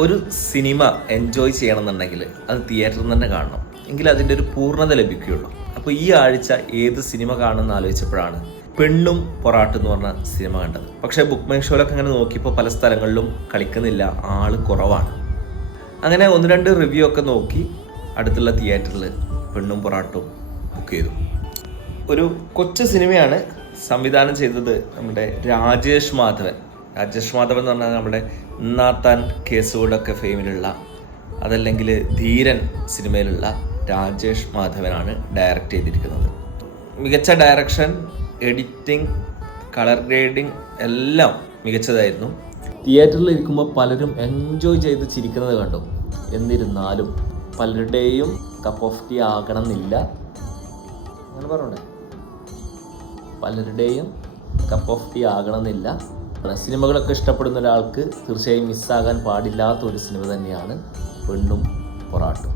ഒരു cinema enjoy ചെയ്യണമെന്നുണ്ടെങ്കിൽ അത് തിയേറ്ററിൽ തന്നെ കാണണം, എങ്കിൽ അതിൻ്റെ ഒരു പൂർണ്ണത ലഭിക്കുകയുള്ളൂ. അപ്പോൾ ഈ ആഴ്ച ഏത് സിനിമ കാണുമെന്ന് ആലോചിച്ചപ്പോഴാണ് പെണ്ണും പൊറാട്ടും എന്ന് പറഞ്ഞ സിനിമ കണ്ടത്. പക്ഷേ ബുക്ക് മൈ ഷോയിലൊക്കെ അങ്ങനെ നോക്കിയപ്പോൾ പല സ്ഥലങ്ങളിലും കളിക്കുന്നില്ല, ആള് കുറവാണ്. അങ്ങനെ 1-2 റിവ്യൂ ഒക്കെ നോക്കി അടുത്തുള്ള തിയേറ്ററിൽ പെണ്ണും പൊറാട്ടും ബുക്ക് ചെയ്തു. ഒരു കൊച്ചു സിനിമയാണ്. സംവിധാനം ചെയ്തത് നമ്മുടെ രാജേഷ് മാധവൻ എന്ന് പറഞ്ഞാൽ നമ്മുടെ ഇന്നാത്താൻ കേസുകളൊക്കെ ഫെയിമിലുള്ള, അതല്ലെങ്കിൽ ധീരൻ സിനിമയിലുള്ള രാജേഷ് മാധവനാണ് ഡയറക്റ്റ് ചെയ്തിരിക്കുന്നത്. മികച്ച ഡയറക്ഷൻ, എഡിറ്റിംഗ്, കളർ ഗ്രേഡിംഗ് എല്ലാം മികച്ചതായിരുന്നു. തിയേറ്ററിൽ ഇരിക്കുമ്പോൾ പലരും എൻജോയ് ചെയ്ത് ചിരിക്കുന്നത് കണ്ടു. എന്നിരുന്നാലും പലരുടെയും കപ്പ് ഓഫ് ടീ ആകണം എന്നില്ല. അങ്ങനെ പറഞ്ഞേ, പലരുടെയും കപ്പ് ഓഫ് ടീ ആകണം എന്നില്ല. സിനിമകളൊക്കെ ഇഷ്ടപ്പെടുന്ന ഒരാൾക്ക് തീർച്ചയായും മിസ്സാകാൻ പാടില്ലാത്ത ഒരു സിനിമ തന്നെയാണ് പെണ്ണും പൊറാട്ടും.